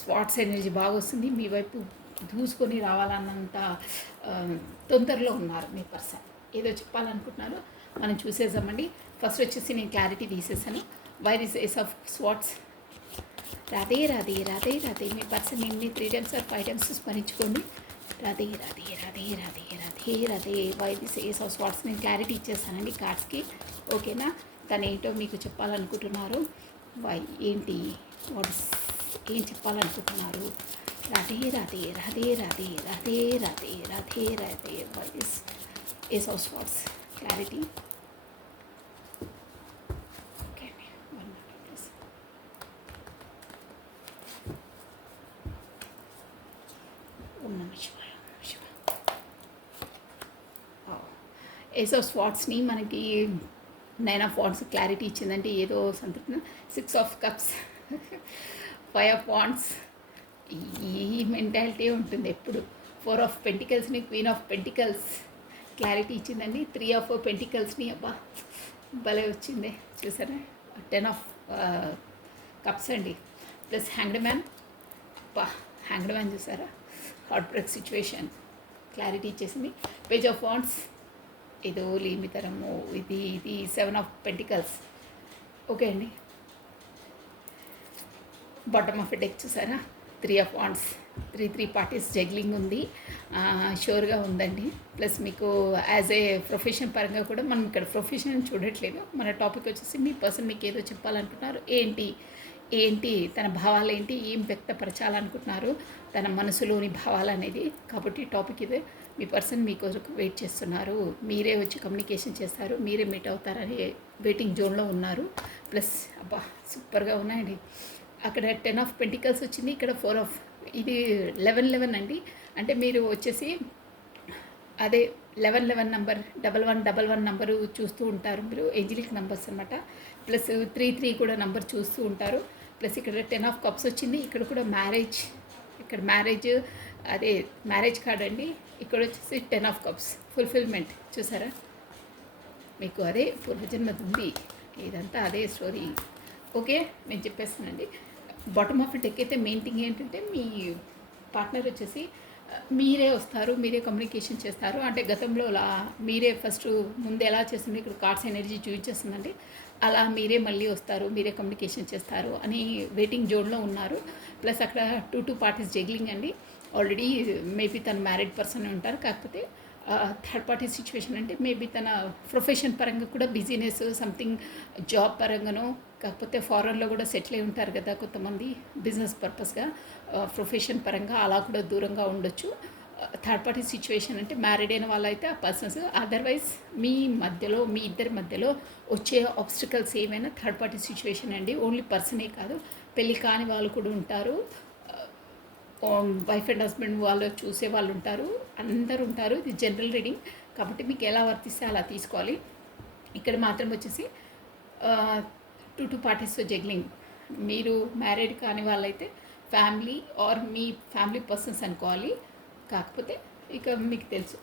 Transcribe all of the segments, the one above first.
Spots energy బాగా వస్తుంది, మీ వైపు దూసుకొని రావాలన్నంత ఆ, తొందరలో ఉన్నారు మీ పర్సన్. ఏదో చెప్పాలనుకుంటున్నారు, మనం చూసేద్దామండి. ఫస్ట్ వచ్చేసి నేను క్లారిటీ తీసేసాను. Where is ace of swords. Radhe Radhe Radhe Radhe. మీ పర్సన్ ఎన్ని 3 టైమ్స్ ఆర్ 5 టైమ్స్ స్మరించుకోండి. Radhe Radhe Radhe Radhe Radhe Radhe. Where is ace of swords. నేను క్లారిటీ ఇచ్చేస్తానండి కార్డ్స్కి, ఓకేనా. తను ఏంటో మీకు చెప్పాలనుకుంటున్నారు. వై ఏంటి, వాట్స్, ఏం చెప్పాలనుకుంటున్నారు. Radhe Radhe Radhe Radhe Radhe Radhe Radhe Radhe. Where is ace of swats. Clarity. Okay అండి, 1 minute ప్లీజ్. ఓం నమః శివాయ, ఓం నమః శివాయ. ఏస్ ఆఫ్ స్వాట్స్ని మనకి 9 ఆఫ్ వాండ్స్ క్లారిటీ ఇచ్చిందంటే ఏదో సంతృప్తి. 6 ఆఫ్ కప్స్, 5 ఆఫ్ వాండ్స్. ఈ మెంటాలిటీ ఉంటుంది ఎప్పుడు. 4 ఆఫ్ పెంటికల్స్ని క్వీన్ ఆఫ్ పెంటికల్స్ క్లారిటీ ఇచ్చిందండి. 3 ఆఫ్ పెంటికల్స్ని అబ్బా భలే వచ్చింది చూసారా. 10 ఆఫ్ కప్స్ అండి, ప్లస్ హ్యాంగ్డ్ మ్యాన్. అబ్బా హ్యాంగ్డ్ మ్యాన్ చూసారా, హార్ట్ బ్రేక్ సిచ్యువేషన్ క్లారిటీ ఇచ్చేసింది. పేజ్ ఆఫ్ వాండ్స్, ఏదో లేమితరము. ఇది 7 ఆఫ్ పెంటికల్స్. ఓకే అండి. బాటమ్ ఆఫ్ డెక్ చూసారా, 3 ఆఫ్ వాండ్స్. 3 పార్టీస్ జగ్లింగ్ ఉంది, షూర్గా ఉందండి. ప్లస్ మీకు యాజ్ ఏ ప్రొఫెషన్ పరంగా కూడా మనం ఇక్కడ ప్రొఫెషన్ చూడట్లేదు. మన టాపిక్ వచ్చేసి మీ పర్సన్ మీకు ఏదో చెప్పాలనుకుంటున్నారు. ఏంటి తన భావాలు ఏంటి, ఏం వ్యక్తపరచాలనుకుంటున్నారు, తన మనసులోని భావాలు అనేది. కాబట్టి టాపిక్ ఇదే. మీ పర్సన్ మీ కొరకు వెయిట్ చేస్తున్నారు, మీరే వచ్చి కమ్యూనికేషన్ చేస్తారు, మీరే మీట్ అవుతారని వెయిటింగ్ జోన్లో ఉన్నారు. ప్లస్ అబ్బా సూపర్గా ఉన్నాయండి. అక్కడ 10 ఆఫ్ పెంటికల్స్ వచ్చింది, ఇక్కడ 4 ఆఫ్, ఇది 11 అండి. అంటే మీరు వచ్చేసి అదే 11 నెంబర్, 1111 నెంబరు చూస్తూ ఉంటారు మీరు, ఏంజిలిక్ నెంబర్స్ అనమాట. ప్లస్ 33 కూడా నెంబర్ చూస్తూ ఉంటారు. ప్లస్ ఇక్కడ 10 ఆఫ్ కప్స్ వచ్చింది, ఇక్కడ కూడా మ్యారేజ్, ఇక్కడ మ్యారేజ్, అదే మ్యారేజ్ కార్డ్ అండి. ఇక్కడ వచ్చేసి 10 ఆఫ్ కప్స్, ఫుల్ఫిల్మెంట్ చూసారా. మీకు అదే పూర్వజన్మది ఉంది, ఇదంతా అదే స్టోరీ. ఓకే, నేను చెప్పేస్తానండి. బాటమ్ ఆఫ్ డెక్ అయితే మెయిన్ థింగ్ ఏంటంటే మీ పార్ట్నర్ వచ్చేసి మీరే వస్తారు, మీరే కమ్యూనికేషన్ చేస్తారు. అంటే గతంలో మీరే ఫస్ట్ ముందు ఎలా చేస్తుంది, ఇక్కడ కార్డ్స్ ఎనర్జీ చూపించేస్తుందండి. అలా మీరే మళ్ళీ వస్తారు, మీరే కమ్యూనికేషన్ చేస్తారు అని వెయిటింగ్ జోన్లో ఉన్నారు. ప్లస్ అక్కడ 2 పార్టీస్ జగ్లింగ్ అండి. ఆల్రెడీ మేబీ తను మ్యారీడ్ పర్సన్ ఉంటారు, కాకపోతే థర్డ్ పార్టీ సిచ్యువేషన్ అంటే మేబీ తన ప్రొఫెషన్ పరంగా కూడా బిజినెస్ సంథింగ్ జాబ్ పరంగానో, కాకపోతే ఫారెన్లో కూడా సెటిల్ అయి ఉంటారు కదా కొంతమంది బిజినెస్ పర్పస్గా, ప్రొఫెషన్ పరంగా అలా కూడా దూరంగా ఉండొచ్చు. థర్డ్ పార్టీ సిచ్యువేషన్ అంటే మ్యారీడ్ అయిన వాళ్ళైతే ఆ పర్సన్స్. అదర్వైజ్ మీ మధ్యలో, మీ ఇద్దరి మధ్యలో వచ్చే ఆబ్స్టికల్స్ ఏమైనా థర్డ్ పార్టీ సిచ్యువేషన్ అండి. ఓన్లీ పర్సనే కాదు, పెళ్ళి కాని వాళ్ళు కూడా ఉంటారు, వైఫ్ అండ్ హస్బెండ్ వాళ్ళు చూసే వాళ్ళు ఉంటారు, అందరు ఉంటారు. ఇది జనరల్ రీడింగ్ కాబట్టి మీకు ఎలా వర్తిస్తే అలా తీసుకోవాలి. ఇక్కడ మాత్రం వచ్చేసి 2 పార్టీస్తో జగ్లింగ్. మీరు మ్యారీడ్ కాని వాళ్ళైతే ఫ్యామిలీ ఆర్ మీ ఫ్యామిలీ పర్సన్స్ అనుకోవాలి. కాకపోతే ఇక మీకు తెలుసు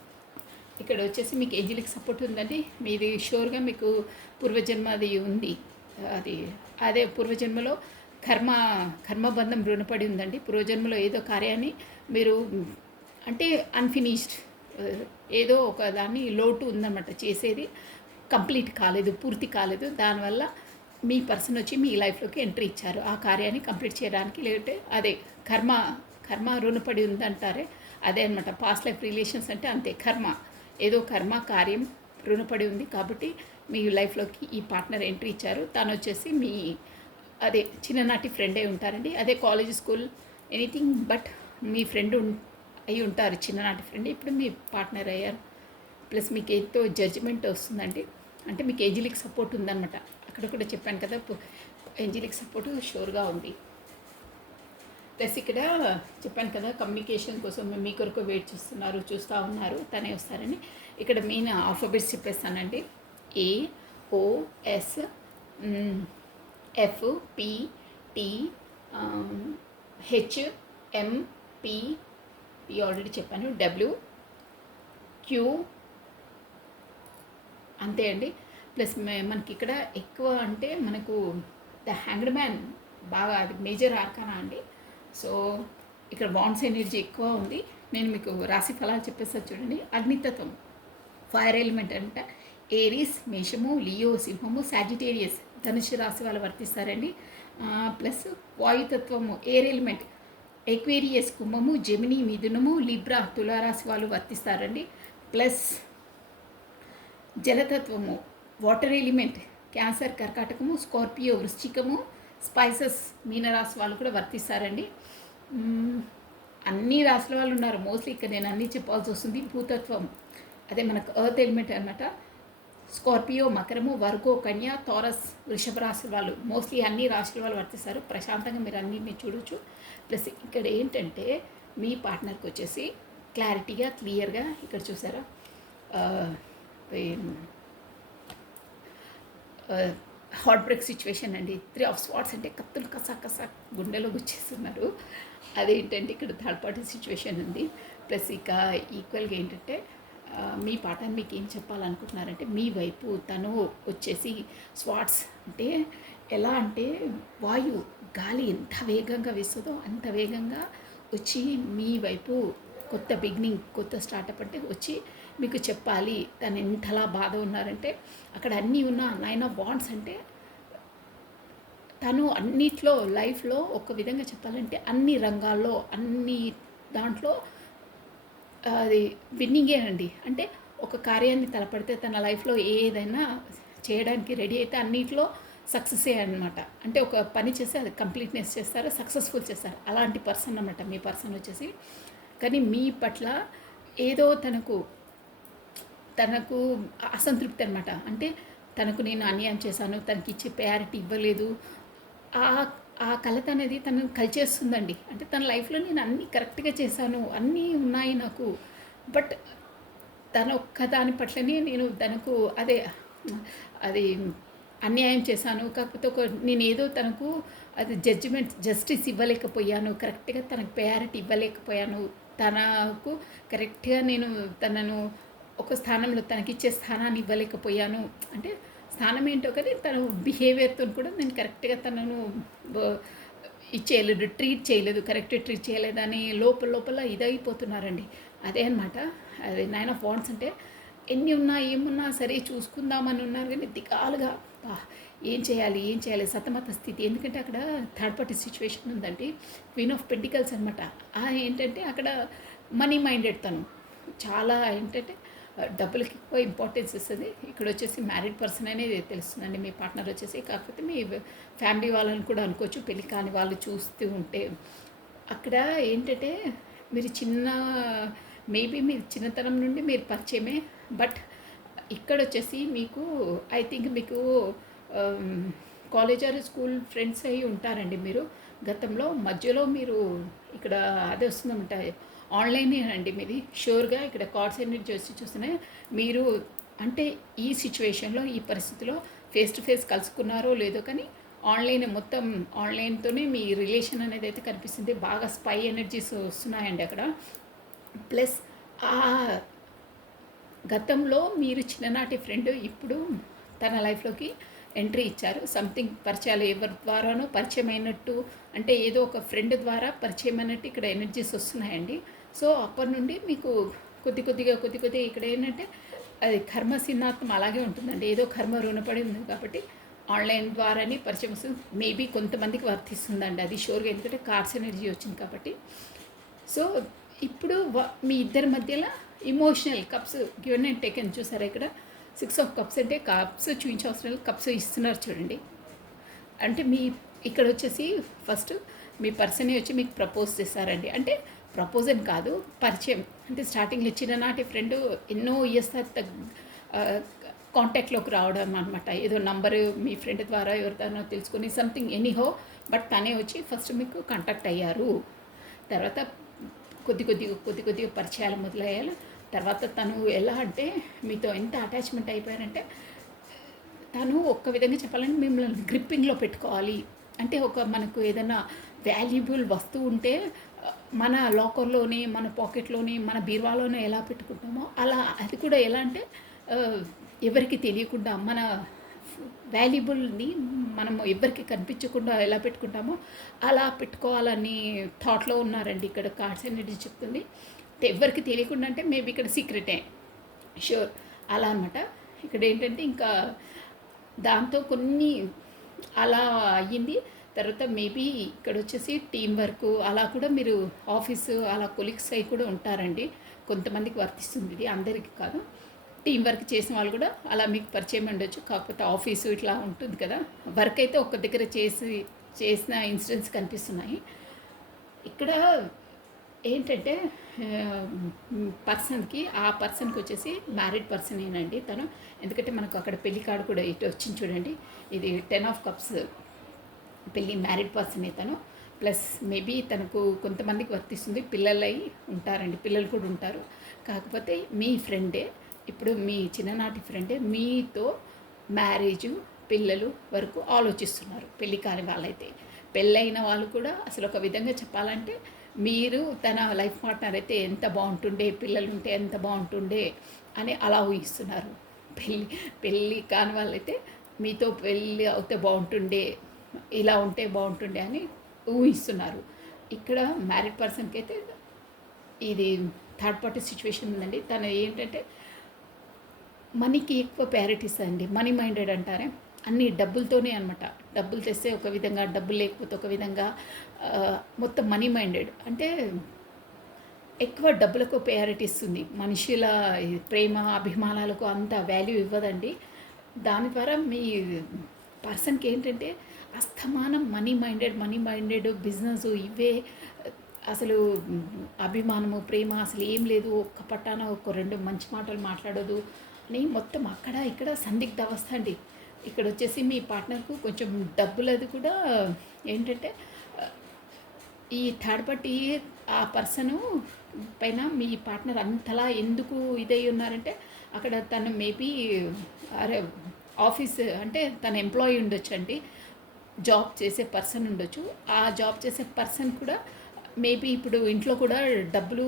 ఇక్కడ వచ్చేసి మీకు ఏంజిలిక్ సపోర్ట్ ఉందండి. మీది షూర్గా మీకు పూర్వజన్మది ఉంది. అదే పూర్వజన్మలో కర్మబంధం రుణపడి ఉందండి. పూర్వజన్మలో ఏదో కార్యాన్ని మీరు అంటే అన్ఫినిష్డ్, ఏదో ఒక దాన్ని లోటు ఉందన్నమాట, చేసేది కంప్లీట్ కాలేదు, పూర్తి కాలేదు. దానివల్ల మీ పర్సన్ వచ్చి మీ లైఫ్లోకి ఎంట్రీ ఇచ్చారు, ఆ కార్యాన్ని కంప్లీట్ చేయడానికి. లేదంటే అదే కర్మ రుణపడి ఉందంటారే, అదే అనమాట. పాస్ట్ లైఫ్ రిలేషన్స్ అంటే అంతే, ఏదో కార్యం రుణపడి ఉంది. కాబట్టి మీ లైఫ్లోకి ఈ పార్ట్నర్ ఎంట్రీ ఇచ్చారు. తను వచ్చేసి మీ అదే చిన్ననాటి ఫ్రెండే ఉంటారండి. అదే college, school, anything but me friend అయి ఉంటారు, చిన్ననాటి ఫ్రెండ్. ఇప్పుడు మీ పార్ట్నర్ అయ్యారు. ప్లస్ మీకు ఎంతో జడ్జిమెంట్ వస్తుందండి. అంటే మీకు ఏంజిలిక్ సపోర్ట్ ఉందన్నమాట. అక్కడ కూడా చెప్పాను కదా, ఏంజిలిక్ సపోర్ట్ షూర్గా ఉంది. ప్లస్ ఇక్కడ చెప్పాను కదా, కమ్యూనికేషన్ కోసం మీ కొరకు వెయిట్ చేస్తున్నారు, చూస్తూ ఉన్నారు, తనే వస్తారని. ఇక్కడ మెయిన్ ఆల్ఫాబెట్స్ చెప్పేస్తానండి. AOS FP T HMP already చెప్పాను, WQ అంతే అండి. ప్లస్ మనకి ఇక్కడ ఎక్కువ అంటే మనకు ద హ్యాంగ్డ్ మ్యాన్ బాగా, అది మేజర్ ఆర్కానా అండి. సో ఇక్కడ బాండ్స్ ఎనర్జీ ఎక్కువ ఉంది. నేను మీకు రాశి ఫలాలు చెప్పేస్తాను చూడండి. అగ్నితత్వం ఫైర్ ఎలిమెంట్ అంటే ఏరీస్, మేషము, లియో, సింహము, సాజిటేరియస్ ధనుసు రాశి వాళ్ళు వర్తిస్తారండి. ప్లస్ వాయుతత్వము ఎయిర్ ఎలిమెంట్ ఎక్వేరియస్ కుంభము, జెమిని మిథునము, లిబ్రా తులారాశి వాళ్ళు వర్తిస్తారండి. ప్లస్ జలతత్వము వాటర్ ఎలిమెంట్ క్యాన్సర్ కర్కాటకము, స్కార్పియో వృశ్చికము, స్పైసెస్ మీనరాశి వాళ్ళు కూడా వర్తిస్తారండి. అన్ని రాశుల వాళ్ళు ఉన్నారు మోస్ట్లీ. ఇక్కడ నేను అన్నీ చెప్పాల్సి వస్తుంది. భూతత్వం అదే మనకు ఎర్త్ ఎలిమెంట్ అనమాట. స్కార్పియో, మకరము, వర్గో, కన్య, టారస్, వృషభ రాశి వాళ్ళు మోస్ట్లీ అన్ని రాశుల వాళ్ళు వర్తిస్తారు. ప్రశాంతంగా మీరు అన్నింటినీ చూడొచ్చు. ప్లస్ ఇక్కడ ఏంటంటే మీ పార్ట్నర్కి వచ్చేసి క్లారిటీగా క్లియర్గా ఇక్కడ చూసారా హార్ట్ బ్రేక్ సిచ్యువేషన్ అండి. 3 ఆఫ్ స్వాట్స్ అంటే కత్తులు కసా గుండెలో గుచ్చేస్తున్నారు. అదేంటంటే ఇక్కడ థర్డ్ పార్టీ సిచ్యువేషన్ ఉంది. ప్లస్ ఇక ఈక్వల్గా ఏంటంటే మీ పార్ట్నర్ మీకు ఏం చెప్పాలనుకుంటున్నారంటే మీ వైపు తను వచ్చేసి స్వాట్స్ అంటే ఎలా అంటే గాలి ఎంత వేగంగా వీస్తుందో అంత వేగంగా వచ్చి మీ వైపు కొత్త బిగినింగ్, కొత్త స్టార్టప్ అంటే వచ్చి మీకు చెప్పాలి. తను ఎంతలా బాధ ఉన్నారంటే అక్కడ అన్నీ ఉన్న 9 ఆఫ్ వాండ్స్ అంటే తను అన్నిట్లో లైఫ్లో ఒక విధంగా చెప్పాలంటే అన్ని రంగాల్లో అన్ని దాంట్లో అది విన్నింగేనండి. అంటే ఒక కార్యాన్ని తలపడితే తన లైఫ్లో ఏదైనా చేయడానికి రెడీ అయితే అన్నిట్లో సక్సెసే అనమాట. అంటే ఒక పని చేస్తే అది కంప్లీట్నెస్ చేస్తారు, సక్సెస్ఫుల్ చేస్తారు. అలాంటి పర్సన్ అనమాట మీ పర్సన్ వచ్చేసి. కానీ మీ పట్ల ఏదో తనకు అసంతృప్తి అనమాట. అంటే తనకు నేను అన్యాయం చేశాను, తనకి ఇచ్చే ప్రయారిటీ ఇవ్వలేదు, ఆ కలత అనేది తనను కలిచేస్తుందండి. అంటే తన లైఫ్లో నేను అన్నీ కరెక్ట్గా చేశాను, అన్నీ ఉన్నాయి నాకు, బట్ తన ఒక్క దాని పట్లనే నేను తనకు అది అన్యాయం చేశాను. కాకపోతే నేనేదో తనకు అది జస్టిస్ ఇవ్వలేకపోయాను, కరెక్ట్గా తనకు ప్రయారిటీ ఇవ్వలేకపోయాను, తనకు కరెక్ట్గా నేను తనను ఒక స్థానంలో తనకిచ్చే స్థానాన్ని ఇవ్వలేకపోయాను. అంటే స్థానం ఏంటో కానీ తన బిహేవియర్తో కూడా నేను కరెక్ట్గా తనను ఇచ్చేయలేదు, ట్రీట్ చేయలేదు, కరెక్ట్గా ట్రీట్ చేయలేదని లోపల ఇదైపోతున్నారండి. అదే అనమాట. అది 9 ఆఫ్ వాండ్స్ అంటే ఎన్ని ఉన్నా ఏమున్నా సరే చూసుకుందామని ఉన్నారు కానీ దిగాలుగా ఏం చేయాలి సతమత స్థితి. ఎందుకంటే అక్కడ థర్డ్ పార్టీ సిచ్యువేషన్ ఉందండి. క్వీన్ ఆఫ్ పెంటికల్స్ అనమాట. ఏంటంటే అక్కడ మనీ మైండెడ్ తను చాలా ఏంటంటే డబ్బులకి ఎక్కువ ఇంపార్టెన్స్ ఇస్తుంది. ఇక్కడ వచ్చేసి మ్యారీడ్ పర్సన్ అనేది తెలుస్తుందండి మీ పార్ట్నర్ వచ్చేసి. కాకపోతే మీ ఫ్యామిలీ వాళ్ళని కూడా అనుకోవచ్చు, పెళ్ళి కాని వాళ్ళు చూస్తూ ఉంటే. అక్కడ ఏంటంటే మీరు మేబీ మీరు చిన్నతనం నుండి మీరు పరిచయమే, బట్ ఇక్కడ వచ్చేసి మీకు ఐ థింక్ మీకు కాలేజ్ ఆర్ స్కూల్ ఫ్రెండ్స్ అయ్యి ఉంటారండి మీరు గతంలో. మధ్యలో మీరు ఇక్కడ అదే వస్తుందన్నమాట, ఆన్లైనే అండి మీది షూర్గా. ఇక్కడ కార్డ్స్ ఎనర్జీ వచ్చి చూస్తున్నాయి. మీరు అంటే ఈ సిచ్యువేషన్లో ఈ పరిస్థితిలో ఫేస్ టు ఫేస్ కలుసుకున్నారో లేదో కానీ మొత్తం ఆన్లైన్తోనే మీ రిలేషన్ అనేది అయితే కనిపిస్తుంది. బాగా స్పై ఎనర్జీస్ వస్తున్నాయండి అక్కడ. ప్లస్ గతంలో మీరు చిన్ననాటి ఫ్రెండ్ ఇప్పుడు తన లైఫ్లోకి ఎంట్రీ ఇచ్చారు. సంథింగ్ పరిచయాలు ఎవరి ద్వారానో పరిచయం అయినట్టు, అంటే ఏదో ఒక ఫ్రెండ్ ద్వారా పరిచయం అయినట్టు ఇక్కడ ఎనర్జీస్ వస్తున్నాయండి. సో అప్పటి నుండి మీకు కొద్దిగా ఇక్కడ ఏంటంటే అది కర్మ సిద్ధాంతం అలాగే ఉంటుందండి. ఏదో కర్మ రుణపడి ఉంది కాబట్టి ఆన్లైన్ ద్వారానే పరిచయం వస్తుంది. మేబీ కొంతమందికి వర్తిస్తుందండి అది షూర్గా, ఎందుకంటే కార్డ్స్ ఎనర్జీ వచ్చింది కాబట్టి. సో ఇప్పుడు మీ ఇద్దరి మధ్యలో emotional cups given and taken చూసారా. ఇక్కడ 6 ఆఫ్ కప్స్ అంటే కప్స్ చూపించవసరం, కప్స్ ఇస్తున్నారు చూడండి. అంటే ఇక్కడ వచ్చేసి ఫస్ట్ మీ పర్సనే వచ్చి మీకు ప్రపోజ్ చేస్తారండి. అంటే ప్రపోజ్ అని కాదు, పరిచయం. అంటే స్టార్టింగ్లో చిన్ననాటి ఫ్రెండ్ ఎన్నో ఇయర్స్ తర్వాత కాంటాక్ట్లోకి రావడం అనమాట. ఏదో నంబరు మీ ఫ్రెండ్ ద్వారా ఎవరితోనో తెలుసుకొని సంథింగ్ ఎనీహో, బట్ తనే వచ్చి ఫస్ట్ మీకు కాంటాక్ట్ అయ్యారు. తర్వాత కొద్దిగా పరిచయాలు మొదలయ్యారు. తర్వాత తను ఎలా అంటే మీతో ఎంత అటాచ్మెంట్ అయిపోయారంటే తను ఒక్క విధంగా చెప్పాలంటే మిమ్మల్ని గ్రిప్పింగ్లో పెట్టుకోవాలి. అంటే మనకు ఏదైనా వాల్యుబుల్ వస్తువు ఉంటే మన లాకర్లోనే, మన పాకెట్లోనే, మన బీరువాలోనే ఎలా పెట్టుకుంటామో అలా అది కూడా ఎలా అంటే ఎవరికి తెలియకుండా మన వాల్యుబుల్ని మనము ఎవరికి కనిపించకుండా ఎలా పెట్టుకుంటామో అలా పెట్టుకోవాలని థాట్లో ఉన్నారండి. ఇక్కడ కార్డ్స్ అనేది చెప్తుంది. ఎవరికి తెలియకుండా అంటే మేబీ ఇక్కడ సీక్రెటే, షూర్ అలా అనమాట. ఇక్కడ ఏంటంటే ఇంకా దాంతో కొన్ని అలా అయ్యింది. తర్వాత మేబీ ఇక్కడ వచ్చేసి టీం వర్క్ అలా కూడా మీరు ఆఫీసు అలా కొలీగ్స్ అయి కూడా ఉంటారండి. కొంతమందికి వర్తిస్తుంది ఇది, అందరికీ కాదు. టీం వర్క్ చేసిన వాళ్ళు కూడా అలా మీకు పరిచయం ఉండొచ్చు. కాకపోతే ఆఫీసు ఇట్లా ఉంటుంది కదా, వర్క్ అయితే ఒక్క దగ్గర చేసిన ఇన్సిడెంట్స్ కనిపిస్తున్నాయి. ఇక్కడ ఏంటంటే పర్సన్కి ఆ పర్సన్కి వచ్చేసి మ్యారీడ్ పర్సన్ ఏనండి తను. ఎందుకంటే మనకు అక్కడ పెళ్లి కార్డు కూడా ఇటు వచ్చింది చూడండి, ఇది 10 ఆఫ్ కప్స్, పెళ్ళి మ్యారీడ్ పర్సనే తను. ప్లస్ మేబీ తనకు కొంతమందికి వర్తిస్తుంది, పిల్లలై ఉంటారండి, పిల్లలు కూడా ఉంటారు. కాకపోతే మీ ఫ్రెండే, ఇప్పుడు మీ చిన్ననాటి ఫ్రెండే మీతో మ్యారేజు పిల్లలు వరకు ఆలోచిస్తున్నారు. పెళ్ళి కాని వాళ్ళైతే, పెళ్ళైన వాళ్ళు కూడా అసలు ఒక విధంగా చెప్పాలంటే మీరు తన లైఫ్ పార్ట్నర్ అయితే ఎంత బాగుంటుండే, పిల్లలు ఉంటే ఎంత బాగుంటుండే అని అలా ఊహిస్తున్నారు. పెళ్ళి కాని వాళ్ళైతే మీతో పెళ్ళి అవుతే బాగుంటుండే, ఇలా ఉంటే బాగుంటుండే అని ఊహిస్తున్నారు. ఇక్కడ మ్యారీడ్ పర్సన్కి అయితే ఇది థర్డ్ పార్టీ సిచ్యువేషన్ ఉందండి. తను ఏంటంటే మనీకి ఎక్కువ ప్రయారిటీ ఇస్తుందండి. మనీ మైండెడ్ అంటారే, అన్నీ డబ్బులతోనే అనమాట. డబ్బులు తెస్తే ఒక విధంగా, డబ్బులు లేకపోతే ఒక విధంగా, మొత్తం మనీ మైండెడ్. అంటే ఎక్కువ డబ్బులకు ప్రయారిటీ ఇస్తుంది. మనుషుల ప్రేమ అభిమానాలకు అంత వాల్యూ ఇవ్వదండి. దాని ద్వారా మీ పర్సన్కి ఏంటంటే అస్తమానం మనీ మైండెడ్ బిజినెస్ ఇవే, అసలు అభిమానము ప్రేమ అసలు ఏం లేదు. ఒక్క పట్టాన ఒక 2 మంచి మాటలు మాట్లాడదు అని మొత్తం అక్కడ ఇక్కడ సందిగ్ధ అవస్థ అండి. ఇక్కడ వచ్చేసి మీ పార్ట్నర్కు కొంచెం డబ్బులది కూడా ఏంటంటే ఈ థర్డ్ పార్టీ ఆ పర్సను పైన మీ పార్ట్నర్ అంతలా ఎందుకు ఇదై ఉన్నారంటే అక్కడ తను మేబీ అరే ఆఫీస్ అంటే తన ఎంప్లాయీ ఉండొచ్చు అండి, జాబ్ చేసే పర్సన్ ఉండొచ్చు. ఆ జాబ్ చేసే పర్సన్ కూడా మేబీ ఇప్పుడు ఇంట్లో కూడా డబ్బులు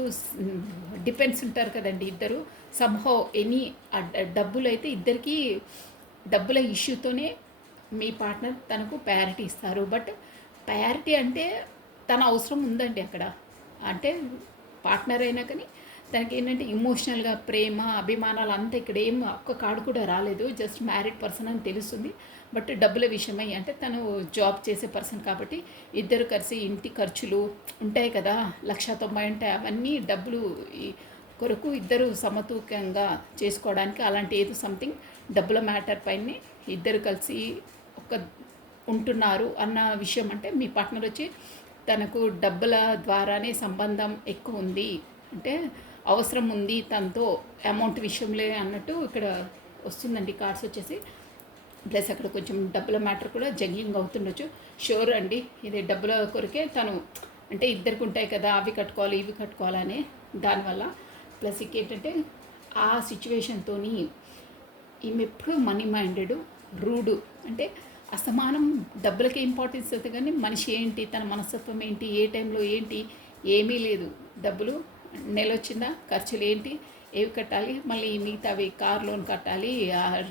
డిపెండ్స్ ఉంటారు కదండి ఇద్దరు. సమ్హౌ ఎనీ డబ్బులు అయితే ఇద్దరికి డబ్బుల ఇష్యూతోనే మీ పార్ట్నర్ తనకు ప్రయారిటీ ఇస్తారు. బట్ ప్రయారిటీ అంటే తన అవసరం ఉందండి అక్కడ. అంటే పార్ట్నర్ అయినా కానీ తనకి ఏంటంటే ఇమోషనల్గా ప్రేమ అభిమానాలు అంతా ఇక్కడ ఏం ఒక్క కార్డు కూడా రాలేదు. జస్ట్ మ్యారీడ్ పర్సన్ అని తెలుస్తుంది. బట్ డబ్బుల విషయమై అంటే తను జాబ్ చేసే పర్సన్ కాబట్టి ఇద్దరు కలిసి ఇంటి ఖర్చులు ఉంటాయి కదా, 1,90,000 ఉంటాయి. అవన్నీ డబ్బులు కొరకు ఇద్దరు సమతూకంగా చేసుకోవడానికి అలాంటి ఏదో సంథింగ్ డబ్బుల మ్యాటర్ పైనే ఇద్దరు కలిసి ఒక ఉంటున్నారు అన్న విషయం. అంటే మీ పార్ట్నర్ వచ్చి తనకు డబ్బుల ద్వారానే సంబంధం ఎక్కువ ఉంది, అంటే అవసరం ఉంది తనతో అమౌంట్ విషయంలో అన్నట్టు ఇక్కడ వస్తుందండి కార్డ్స్ వచ్చేసి. ప్లస్ అక్కడ కొంచెం డబ్బుల మ్యాటర్ కూడా జగ్లింగ్ అవుతుండొచ్చు. షూర్ అండి, ఇది డబ్బుల కొరకే తను, అంటే ఇద్దరికి ఉంటాయి కదా అవి కట్టుకోవాలి ఇవి కట్టుకోవాలనే దానివల్ల. ప్లస్ ఇంకేంటంటే ఆ సిచ్యువేషన్తో ఈమె ఎప్పుడు మనీ మైండెడ్, రూడు, అంటే అసమానం డబ్బులకే ఇంపార్టెన్స్ అవుతుంది కానీ మనిషి ఏంటి, తన మనస్తత్వం ఏంటి, ఏ టైంలో ఏంటి ఏమీ లేదు. డబ్బులు నెల వచ్చిందా, ఖర్చులు ఏంటి, ఏవి కట్టాలి, మళ్ళీ మిగతావి కార్ లోన్ కట్టాలి,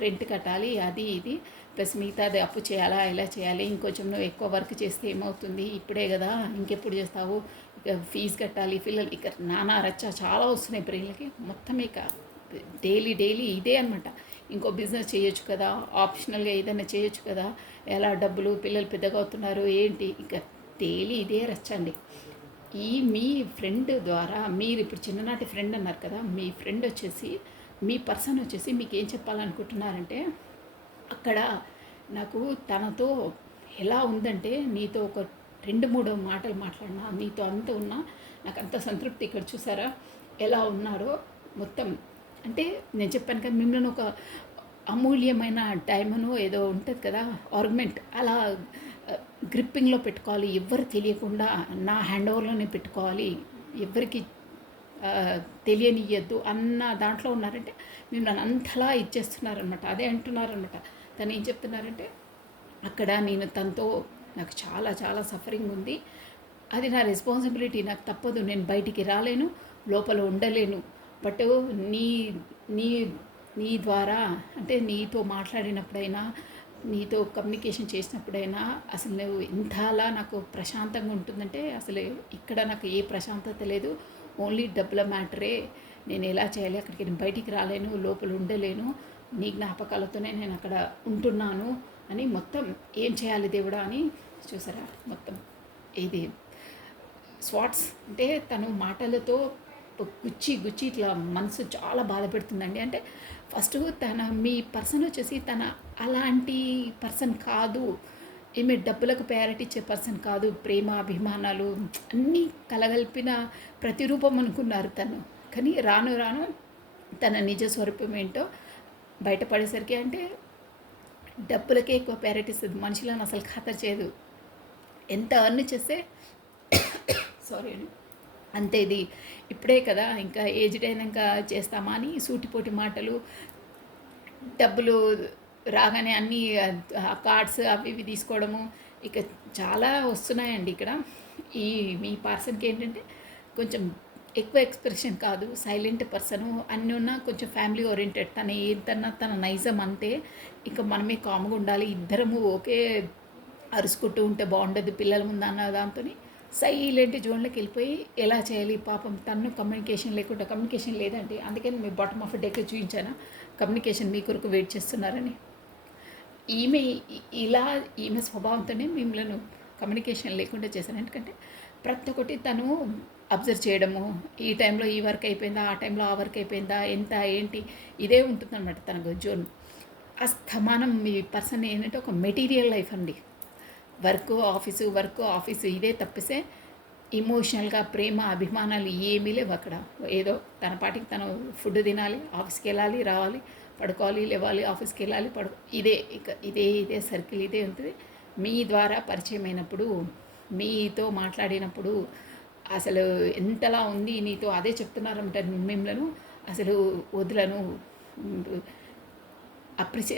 రెంట్ కట్టాలి, అది ఇది, ప్లస్ మిగతాది అప్పు చేయాలా, ఇలా చేయాలి, ఇంకొంచెం నువ్వు ఎక్కువ వర్క్ చేస్తే ఏమవుతుంది, ఇప్పుడే కదా ఇంకెప్పుడు చేస్తావు, ఇక ఫీజు కట్టాలి, పిల్లలు ఇక నానా రచ్చ చాలా వస్తున్నాయి పిల్లలకి. మొత్తం ఇక డైలీ ఇదే అనమాట. ఇంకో బిజినెస్ చేయొచ్చు కదా, ఆప్షనల్గా ఏదైనా చేయొచ్చు కదా, ఎలా డబ్బులు పిల్లలు పెద్దగా అవుతున్నారు ఏంటి, ఇక డైలీ ఇదే రచ్చండి. మీ ఫ్రెండ్ ద్వారా, మీరు ఇప్పుడు చిన్ననాటి ఫ్రెండ్ అన్నారు కదా, మీ ఫ్రెండ్ వచ్చేసి మీ పర్సన్ వచ్చేసి మీకు ఏం చెప్పాలనుకుంటున్నారంటే అక్కడ నాకు తనతో ఎలా ఉందంటే నీతో ఒక 2-3 మాటలు మాట్లాడినా నీతో అంత ఉన్నా నాకు అంత సంతృప్తి. ఇక్కడ చూసారా ఎలా ఉన్నారో మొత్తం. అంటే నేను చెప్పాను కదా మిమ్మల్ని ఒక అమూల్యమైన డైమండ్ ఏదో ఉంటుంది కదా ఆర్నమెంట్, అలా గ్రిప్పింగ్లో పెట్టుకోవాలి, ఎవ్వరు తెలియకుండా నా హ్యాండ్ ఓవర్లోనే పెట్టుకోవాలి, ఎవరికి తెలియనియద్దు అన్న దాంట్లో ఉన్నారంటే మీరు నన్ను అంతలా ఇచ్చేస్తున్నారనమాట. అదే అంటున్నారనమాట. తను ఏం చెప్తున్నారంటే అక్కడ నేను తనతో నాకు చాలా చాలా సఫరింగ్ ఉంది, అది నా రెస్పాన్సిబిలిటీ, నాకు తప్పదు, నేను బయటికి రాలేను, లోపల ఉండలేను. బట్ నీ నీ నీ ద్వారా అంటే నీతో మాట్లాడినప్పుడైనా నీతో కమ్యూనికేషన్ చేసినప్పుడైనా అసలు నువ్వు ఇంతలా నాకు ప్రశాంతంగా ఉంటుందంటే అసలు ఇక్కడ నాకు ఏ ప్రశాంతత లేదు. ఓన్లీ డబ్బుల మ్యాటరే. నేను ఎలా చేయాలి, అక్కడికి నేను బయటికి రాలేను, లోపల ఉండలేను, నీ జ్ఞాపకాలతోనే నేను అక్కడ ఉంటున్నాను అని మొత్తం ఏం చేయాలి దేవుడా అని చూసారా. మొత్తం ఇది స్వాట్స్ అంటే తను మాటలతో గుచ్చి గుచ్చి ఇట్లా మనసు చాలా బాధ పెడుతుందండి. అంటే ఫస్ట్ మీ పర్సన్ వచ్చేసి తన అలాంటి పర్సన్ కాదు. ఈమె డబ్బులకు ప్రయారిటీ ఇచ్చే పర్సన్ కాదు. ప్రేమ, అభిమానాలు అన్నీ కలగలిపిన ప్రతిరూపం అనుకున్నారు తను. కానీ రాను రాను తన నిజ స్వరూపం ఏంటో బయటపడేసరికి అంటే డబ్బులకే ఎక్కువ ప్రయారిటీ ఇస్తుంది. మనుషులను అసలు ఖాతరు చేయదు. ఎంత అర్న్ చేస్తే సారీ అండి అంతే. ఇది ఇప్పుడే కదా, ఇంకా ఏజ్డ్ అయినాక చేస్తామా అని సూటిపోటి మాటలు, డబ్బులు రాగానే అన్నీ కార్డ్స్ అవి ఇవి తీసుకోవడము ఇక చాలా వస్తున్నాయండి ఇక్కడ. మీ పర్సన్కి ఏంటంటే కొంచెం ఎక్కువ ఎక్స్ప్రెషన్ కాదు, సైలెంట్ పర్సను. అన్నీ ఉన్నా కొంచెం ఫ్యామిలీ ఓరియంటెడ్. తన ఏంటన్నా తన నైజం అంతే. ఇంకా మనమే కామ్గా ఉండాలి, ఇద్దరము ఓకే అరుచుకుంటూ ఉంటే బాగుండదు పిల్లల ముందు అన్న దాంతో సైలెంట్ జోన్లోకి వెళ్ళిపోయి ఎలా చేయాలి పాపం. తను కమ్యూనికేషన్ లేకుండా, కమ్యూనికేషన్ లేదండి. అందుకని మీ బాటమ్ ఆఫ్ డేకి చూపించాను కమ్యూనికేషన్ మీ కొరకు వెయిట్ చేస్తున్నారని. ఈమె ఇలా ఈమె స్వభావంతోనే మిమ్మల్ని కమ్యూనికేషన్ లేకుండా చేశాను. ఎందుకంటే ప్రతి ఒక్కటి తను అబ్జర్వ్ చేయడము, ఈ టైంలో ఈ వర్క్ అయిపోయిందా, ఆ టైంలో ఆ వర్క్ అయిపోయిందా, ఎంత ఏంటి ఇదే ఉంటుందన్నమాట తనకు జోన్. అస్తమానం మీ పర్సన్ ఏంటంటే ఒక మెటీరియల్ లైఫ్ అండి. వర్క్ ఆఫీసు ఇదే తప్పిస్తే ఇమోషనల్గా ప్రేమ అభిమానాలు ఏమీ లేవు అక్కడ. ఏదో తన పాటికి తను ఫుడ్ తినాలి, ఆఫీస్కి వెళ్ళాలి, రావాలి, పడుకోవాలి, లేవాలి, ఆఫీస్కి వెళ్ళాలి, ఇదే ఇక ఇదే సర్కిల్ ఇదే ఉంటుంది. మీ ద్వారా పరిచయం అయినప్పుడు, మీతో మాట్లాడినప్పుడు అసలు ఎంతలా ఉంది నీతో అదే చెప్తున్నారంటే మిమ్మల్ని అసలు వదలను.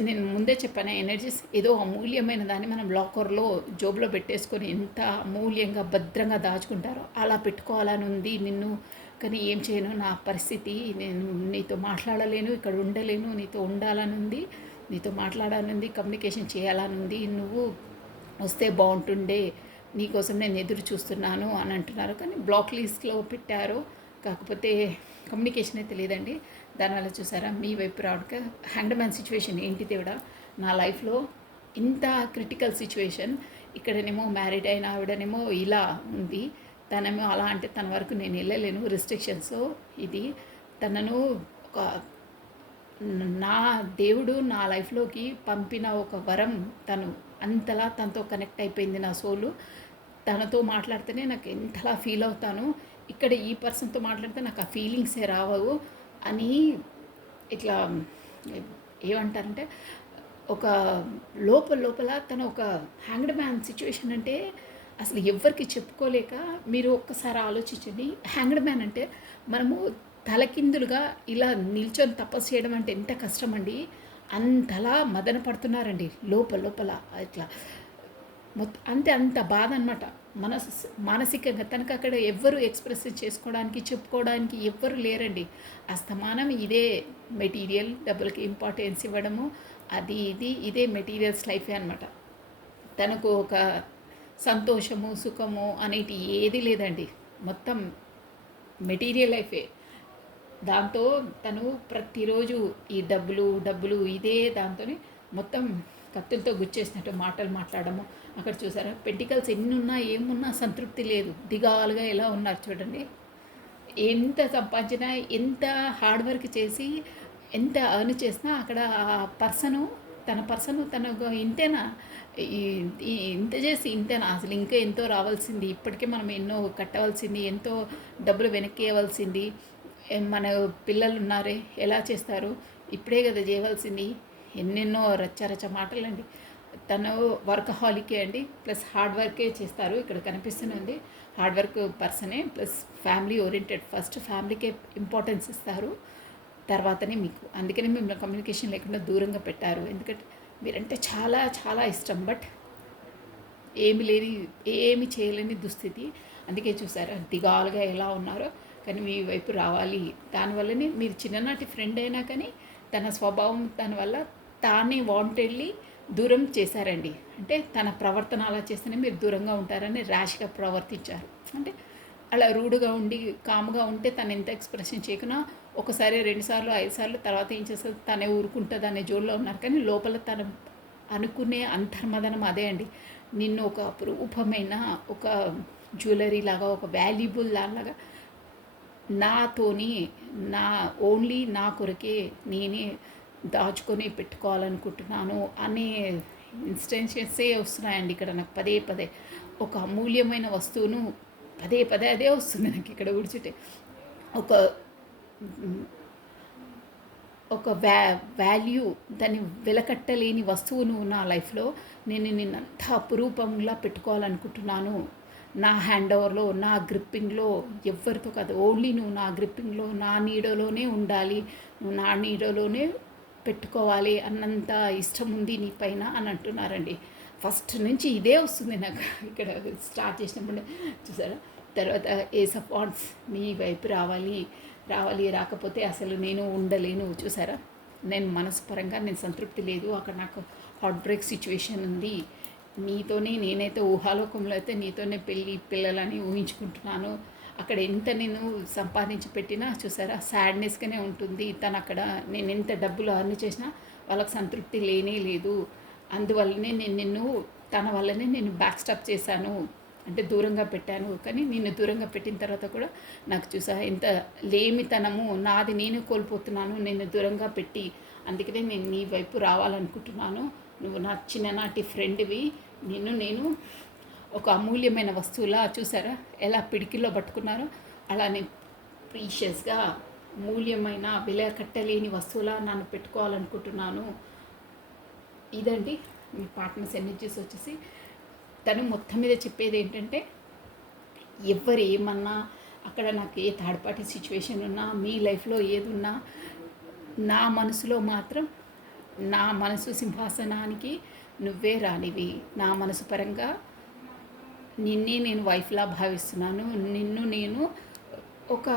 నేను ముందే చెప్పాను, ఎనర్జీస్ ఏదో అమూల్యమైన దాన్ని మనం లాకర్లో జోబులో పెట్టేసుకొని ఎంత అమూల్యంగా భద్రంగా దాచుకుంటారో అలా పెట్టుకోవాలని ఉంది నిన్ను. కానీ ఏం చేయను, నా పరిస్థితి, నేను నీతో మాట్లాడలేను, ఇక్కడ ఉండలేను, నీతో ఉండాలని ఉంది, నీతో మాట్లాడాలని ఉంది, కమ్యూనికేషన్ చేయాలని ఉంది, నువ్వు వస్తే బాగుంటుండే, నీకోసం నేను ఎదురు చూస్తున్నాను అని అంటున్నారు. కానీ బ్లాక్ లిస్ట్లో పెట్టారు, కాకపోతే కమ్యూనికేషన్ అయితే లేదండి. దానివల్ల చూసారా మీ వైపు రావడానికి హ్యాంగ్డ్ మ్యాన్ సిచ్యువేషన్ ఏంటి దేవుడా నా లైఫ్లో ఇంత క్రిటికల్ సిచ్యువేషన్. ఇక్కడనేమో మ్యారీడ్ అయిన ఆవిడనేమో ఇలా ఉంది, తనేమో అలా అంటే తన వరకు నేను వెళ్ళలేను, రిస్ట్రిక్షన్స్. ఇది తనను ఒక నా దేవుడు నా లైఫ్లోకి పంపిన ఒక వరం. తను అంతలా తనతో కనెక్ట్ అయిపోయింది నా సోలు. తనతో మాట్లాడితేనే నాకు ఎంతలా ఫీల్ అవుతాను, ఇక్కడ ఈ పర్సన్తో మాట్లాడితే నాకు ఆ ఫీలింగ్సే రావు అని ఇట్లా ఏమంటారంటే ఒక లోపల తను ఒక హ్యాంగ్డ్ మ్యాన్ సిచ్యువేషన్. అంటే అసలు ఎవరికి చెప్పుకోలేక మీరు ఒక్కసారి ఆలోచించండి. హ్యాంగ్డ్ మ్యాన్ అంటే మనము తలకిందులుగా ఇలా నిల్చొని తపస్సు చేయడం అంటే ఎంత కష్టం అండి. అంతలా మదన పడుతున్నారండి లోపల ఇట్లా మొత్తం. అంత బాధ అనమాట మానసికంగా. తనకు అక్కడ ఎవ్వరు ఎక్స్ప్రెస్ చేసుకోవడానికి చెప్పుకోవడానికి ఎవ్వరు లేరండి. అస్తమానం ఇదే మెటీరియల్, డబ్బులకి ఇంపార్టెన్స్ ఇవ్వడము, అది ఇదే మెటీరియల్స్ లైఫే అనమాట. తనకు ఒక సంతోషము సుఖము అనేటి ఏది లేదండి, మొత్తం మెటీరియల్ లైఫే. దాంతో తను ప్రతిరోజు ఈ డబ్బులు ఇదే దాంతో మొత్తం కత్తులతో గుచ్చేసినట్టు మాటలు మాట్లాడము. అక్కడ చూసారా పెంటికల్స్ ఎన్నున్నా ఏమున్నా సంతృప్తి లేదు, దిగాలుగా ఎలా ఉన్నారు చూడండి. ఎంత సంపాదించినా, ఎంత హార్డ్ వర్క్ చేసి, ఎంత అర్న్ చేసినా అక్కడ ఆ పర్సను తనకు ఇంతేనా, ఇంత చేసి ఇంతేనా, అసలు ఇంకా ఎంతో రావాల్సింది, ఇప్పటికే మనం ఎన్నో కట్టవలసింది, ఎంతో డబ్బులు వెనక్కి ఇవ్వాల్సింది, మన పిల్లలు ఉన్నారే ఎలా చేస్తారు, ఇప్పుడే కదా చేయవలసింది, ఎన్నెన్నో రచ్చ మాటలండి. తను వర్కహాలికే అండి, ప్లస్ హార్డ్ వర్కే చేస్తారు. ఇక్కడ కనిపిస్తుంది హార్డ్ వర్క్ పర్సనే, ప్లస్ ఫ్యామిలీ ఓరియంటెడ్. ఫస్ట్ ఫ్యామిలీకే ఇంపార్టెన్స్ ఇస్తారు, తర్వాతనే మీకు. అందుకని మిమ్మల్ని కమ్యూనికేషన్ లేకుండా దూరంగా పెట్టారు. ఎందుకంటే మీరంటే చాలా చాలా ఇష్టం, బట్ ఏమి చేయలేని దుస్థితి. అందుకే చూసారా దిగాలుగా ఎలా ఉన్నారో. కానీ మీ వైపు రావాలి. దానివల్లనే మీరు చిన్ననాటి ఫ్రెండ్ అయినా కానీ తన స్వభావం దానివల్ల తానే వాంటెడ్లీ దూరం చేశారండి. అంటే తన ప్రవర్తన అలా చేస్తేనే మీరు దూరంగా ఉంటారని ర్యాష్గా ప్రవర్తించారు. అంటే అలా రూడ్గా ఉండి కామ్గా ఉంటే తను ఎంత ఎక్స్ప్రెషన్ చేయకున్నా ఒకసారి 2 సార్లు 5 సార్లు తర్వాత ఏం చేస్తుంది తనే ఊరుకుంటుంది అనే జోన్లో ఉన్నారు. కానీ లోపల తను అనుకునే అంతర్మదనం అదే అండి. నిన్ను ఒక అపురూపమైన ఒక జ్యువెలరీ లాగా ఒక వాల్యుబుల్ దానిలాగా నాతోని నా ఓన్లీ నా కొరకే నేనే దాచుకొని పెట్టుకోవాలనుకుంటున్నాను అనే ఇన్స్టెన్షన్సే వస్తున్నాయండి ఇక్కడ నాకు పదే పదే. ఒక అమూల్యమైన వస్తువును పదే పదే అదే వస్తుంది నాకు ఇక్కడ కూర్చుంటే. ఒక ఒక వాల్యూ దాన్ని వెలకట్టలేని వస్తువును నా లైఫ్లో నేను నిన్నంత అపురూపంగా పెట్టుకోవాలనుకుంటున్నాను. నా హ్యాండ్ ఓవర్లో నా గ్రిప్పింగ్లో ఎవరితో కాదు, ఓన్లీ నువ్వు నా గ్రిప్పింగ్లో నా నీడలోనే ఉండాలి, నువ్వు నా నీడలోనే పెట్టుకోవాలి అన్నంత ఇష్టం ఉంది నీ పైన అని అంటున్నారండి. ఫస్ట్ నుంచి ఇదే వస్తుంది నాకు ఇక్కడ స్టార్ట్ చేసినప్పుడు చూసారా. తర్వాత ఏస్ ఆఫ్ వాండ్స్ నీ వైపు రావాలి రాకపోతే అసలు నేను ఉండలేను. చూసారా, నేను మనస్పరంగా నేను సంతృప్తి లేదు, అక్కడ నాకు హార్ట్ బ్రేక్ సిచ్యువేషన్ ఉంది, నీతోనే నేనైతే ఊహాలోకంలో అయితే నీతోనే పిల్లలని ఊహించుకుంటున్నాను. అక్కడ ఎంత నేను సంపాదించి పెట్టినా చూసారా సాడ్నెస్గానే ఉంటుంది. తను అక్కడ నేను ఎంత డబ్బులు అర్న్ చేసినా వాళ్ళకి సంతృప్తి లేనే లేదు. అందువల్లనే నేను నిన్ను తన వల్లనే నేను బ్యాక్ స్టాప్ చేశాను, అంటే దూరంగా పెట్టాను. కానీ నిన్ను దూరంగా పెట్టిన తర్వాత కూడా నాకు చూసా ఎంత లేమితనము నాది నేను కోల్పోతున్నాను నిన్ను దూరంగా పెట్టి. అందుకనే నేను నీ వైపు రావాలనుకుంటున్నాను. నువ్వు నా చిన్ననాటి ఫ్రెండ్వి, నేను ఒక అమూల్యమైన వస్తువులా చూసారా ఎలా పిడికిల్లో పట్టుకున్నారో అలానే ప్రీషియస్గా మూల్యమైన విల కట్టలేని వస్తువులా నన్ను పెట్టుకోవాలనుకుంటున్నాను. ఇదండి మీ పార్ట్నర్స్ ఎనర్జీస్ వచ్చేసి. తను మొత్తం మీద చెప్పేది ఏంటంటే ఎవరు ఏమన్నా అక్కడ నాకు ఏ థర్డ్ పార్టీ సిచ్యువేషన్ ఉన్నా మీ లైఫ్లో ఏది ఉన్నా నా మనసులో మాత్రం నా మనసు సింహాసనానికి నువ్వే రానివి. నా మనసు పరంగా నిన్నే నేను వైఫ్లా భావిస్తున్నాను. నిన్ను నేను ఒక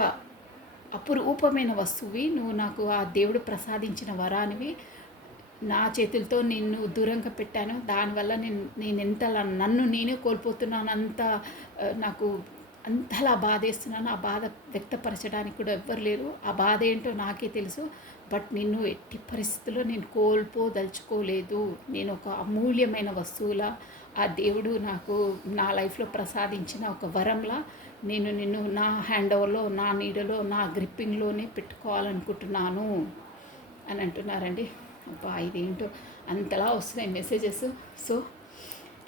అపురూపమైన వస్తువువి, నువ్వు నాకు ఆ దేవుడు ప్రసాదించిన వరానివి. నా చేతులతో నిన్ను దూరంగా పెట్టాను, దానివల్ల నేను ఎంతలా నన్ను నేనే కోల్పోతున్నాను, నాకు అంతలా బాధేస్తున్నాను. ఆ బాధ వ్యక్తపరచడానికి కూడా ఎవ్వరు లేరు. ఆ బాధ ఏంటో నాకే తెలుసు. బట్ నిన్ను ఎట్టి పరిస్థితుల్లో నేను కోల్పోదలుచుకోలేదు. నేను ఒక అమూల్యమైన వస్తువులా ఆ దేవుడు నాకు నా లైఫ్లో ప్రసాదించిన ఒక వరంలా నేను నిన్ను నా హ్యాండ్ ఓవర్లో నా నీడలో నా గ్రిప్పింగ్లోనే పెట్టుకోవాలనుకుంటున్నాను అని అంటున్నారండి. అబ్బా ఇదేంటో అంతలా వస్తున్నాయి మెసేజెస్. సో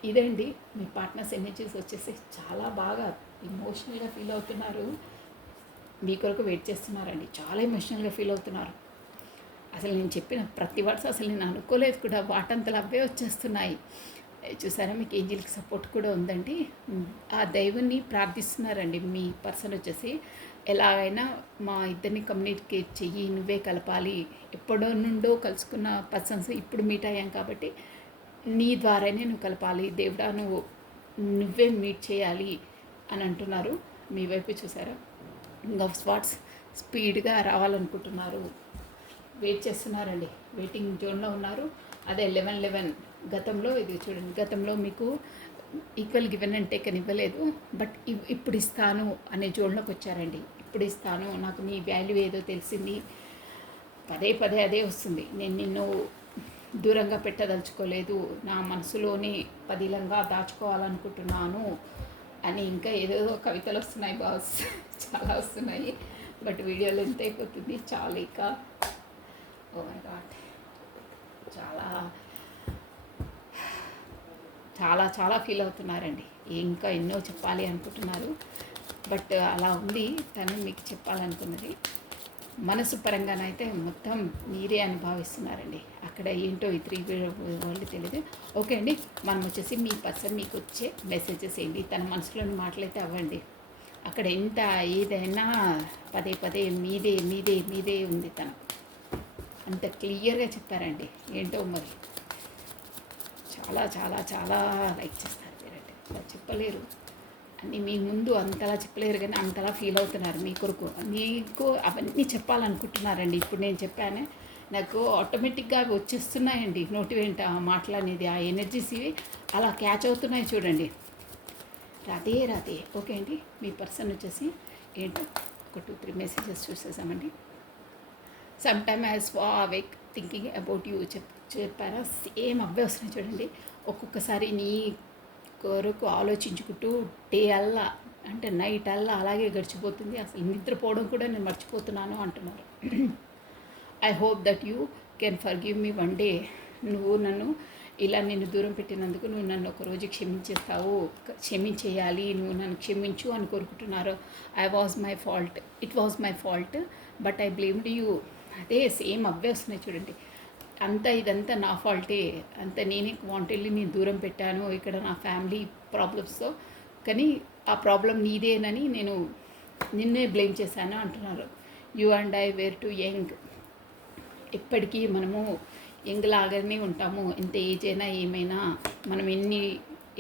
ఇదండి మీ పార్ట్నర్స్ ఎనర్జీస్ వచ్చేసి చాలా బాగా ఎమోషనల్గా ఫీల్ అవుతున్నారు. మీ కొరకు వెయిట్ చేస్తున్నారండి. చాలా ఎమోషనల్గా ఫీల్ అవుతున్నారు. అసలు నేను చెప్పిన ప్రతి వర్డ్స్ అసలు నేను అనుకోలేదు కూడా, వాటంతలు అవే వచ్చేస్తున్నాయి. చూసారా, మీకు ఏంజిల్కి సపోర్ట్ కూడా ఉందండి. ఆ దైవాన్ని ప్రార్థిస్తున్నారండి మీ పర్సన్ వచ్చేసి. ఎలాగైనా మా ఇద్దరిని కమ్యూనికేట్ చెయ్యి, నువ్వే కలపాలి. ఎప్పుడో నుండో కలుసుకున్న పర్సన్స్ ఇప్పుడు మీట్ అయ్యాం కాబట్టి నీ ద్వారానే నువ్వు కలపాలి దేవుడా, నువ్వే మీట్ చేయాలి అని అంటున్నారు. మీ వైపు చూసారా, ఆఫ్ స్పాట్స్ స్పీడ్గా రావాలనుకుంటున్నారు. వెయిట్ చేస్తున్నారండి, వెయిటింగ్ జోన్లో ఉన్నారు. అదే 11-11 గతంలో ఇది చూడండి, గతంలో మీకు ఈక్వల్ గివెన్ అండ్ టేకన్ ఇవ్వలేదు, బట్ ఇప్పుడు ఇస్తాను అనే జోన్లోకి వచ్చారండి. ఇప్పుడు ఇస్తాను, నాకు నీ వాల్యూ ఏదో తెలిసింది, పదే పదే అదే వస్తుంది. నేను నిన్ను దూరంగా పెట్టదలుచుకోలేదు, నా మనసులోనే పదిలంగా దాచుకోవాలనుకుంటున్నాను అని ఇంకా ఏదో కవితలు వస్తున్నాయి బాస్, చాలా వస్తున్నాయి. బట్ వీడియోలో ఎంత అయిపోతుంది చాలా. ఇక ఓ మై గాడ్, చాలా చాలా చాలా ఫీల్ అవుతున్నారండి. ఇంకా ఎన్నో చెప్పాలి అనుకుంటున్నారు. బట్ అలా ఉంది తను మీకు చెప్పాలనుకున్నది. మనసు పరంగానైతే మొత్తం మీరే అని భావిస్తున్నారండి. అక్కడ ఏంటో ఈ 3 వరల్డ్ తెలియదు. ఓకే అండి, మనం వచ్చేసి మీ పర్సన్ మీకు వచ్చే మెసేజెస్ ఏంటి, తన మనసులోని మాటలైతే అవ్వండి. అక్కడ ఎంత ఏదైనా పదే పదే మీదే మీదే మీదే ఉంది. తను అంత క్లియర్గా చెప్పారండి. ఏంటో మరి చాలా చాలా చాలా లైక్ చేస్తారు మీరంటే, అలా చెప్పలేరు అని మీ ముందు అంతలా చెప్పలేరు, కానీ అంతలా ఫీల్ అవుతున్నారు మీ కొరకు. మీకు అవన్నీ చెప్పాలనుకుంటున్నారండి. ఇప్పుడు నేను చెప్పానే నాకు ఆటోమేటిక్గా అవి వచ్చేస్తున్నాయండి నోటి వెంట మాట్లాడేది, ఆ ఎనర్జీస్ ఇవి అలా క్యాచ్ అవుతున్నాయి చూడండి. రాదే రాదే. ఓకే అండి, మీ పర్సన్ వచ్చేసి ఏంటో ఒక 2-3 మెసేజెస్ చూసేసామండి. సమ్ టైమ్ ఐ స్వా అవేక్ థింకింగ్ అబౌట్ యూ చెప్పారా, సేమ్ అవే వస్తున్నాయి చూడండి. ఒక్కొక్కసారి నీ కొరకు ఆలోచించుకుంటూ డే అల్లా అంటే నైట్ అల్లా అలాగే గడిచిపోతుంది, అసలు నిద్రపోవడం కూడా నేను మర్చిపోతున్నాను అంటున్నారు. I hope that you can forgive me one day. నువ్వు నన్ను ఇలా నిన్ను దూరం పెట్టినందుకు నువ్వు నన్ను ఒకరోజు క్షమించేస్తావు, క్షమించేయాలి, నువ్వు నన్ను క్షమించు అని కోరుకుంటున్నారు. It was my fault but I blamed you. అదే సేమ్ అవే వస్తున్నాయి చూడండి. ఇదంతా నా ఫాల్టే, నేనే వాంటెడ్లీ నేను దూరం పెట్టాను ఇక్కడ నా ఫ్యామిలీ ప్రాబ్లమ్స్తో, కానీ ఆ ప్రాబ్లం నీదేనని నేను నిన్నే బ్లేమ్ చేశాను అంటున్నారు. You and I were too young. ఎప్పటికీ మనము యంగ్ లాగానే ఉంటాము, ఎంత ఏజ్ అయినా ఏమైనా, మనం ఎన్ని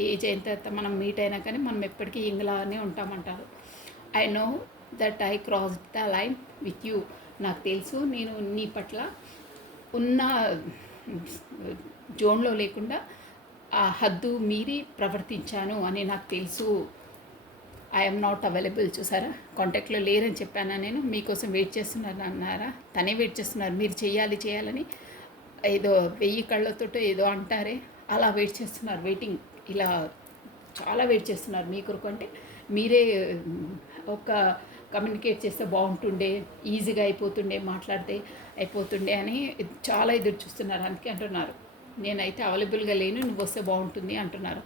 ఏజ్ అయిన తర్వాత మనం మీట్ అయినా కానీ మనం ఎప్పటికీ యంగ్ లాగానే ఉంటామంటారు. I know that I crossed the line with you. నాకు తెలుసు నేను నీ పట్ల ఉన్న జోన్లో లేకుండా ఆ హద్దు మీరి ప్రవర్తించాను అని నాకు తెలుసు. I'm not available. చూసారా, కాంటాక్ట్లో లేరని చెప్పానా నేను, మీకోసం వెయిట్ చేస్తున్నాను అన్నారా, తనే వెయిట్ చేస్తున్నారు, మీరు చేయాలని ఏదో 1000 కళ్ళతో ఏదో అంటారే అలా వెయిట్ చేస్తున్నారు. వెయిటింగ్ ఇలా చాలా వెయిట్ చేస్తున్నారు మీ కొరకు. అంటే మీరే ఒక కమ్యూనికేట్ చేస్తే బాగుంటుండే, ఈజీగా అయిపోతుండే, మాట్లాడితే అయిపోతుండే అని చాలా ఎదురు చూస్తున్నారు. అందుకే అంటున్నారు నేనైతే అవైలబుల్గా లేను, నువ్వు వస్తే బాగుంటుంది అంటున్నారు.